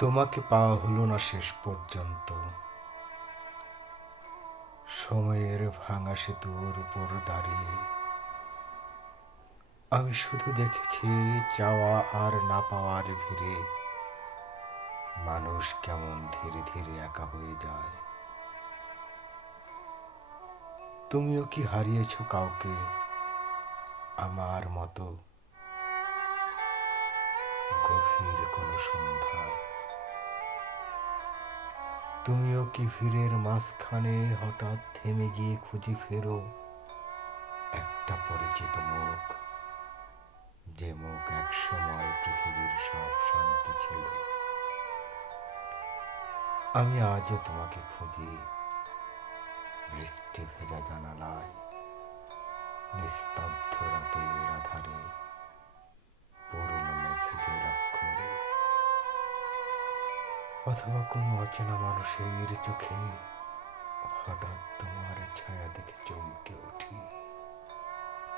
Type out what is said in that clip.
তোমাকে পাওয়া হলো না শেষ পর্যন্ত। সময়ের ভাঙা সেতুর উপর দাঁড়িয়ে আমি শুধু দেখেছি চাওয়া আর না পাওয়ার ভিড়ে মানুষ কেমন ধীরে ধীরে একা হয়ে যায়। তুমিও কি হারিয়েছো কাউকে আমার মতো গভীর কোনো সন্ধ্যায়? তুমিও কি ভিড়ের মাঝখানে হঠাৎ থেমে গিয়ে খুঁজে ফেরো একটা পরিচিত মুখ, যে মুখ একসময় পৃথিবীর সব শান্তি ছিল? আমি আজও তোমাকে খুঁজি, বৃষ্টি ভেজা জানালায়, নিস্তব্ধ রাতের আধারে, পুরনো মেসেজের অক্ষরে, অথবা কোনো অচেনা মানুষের চোখে হঠাৎ তোমার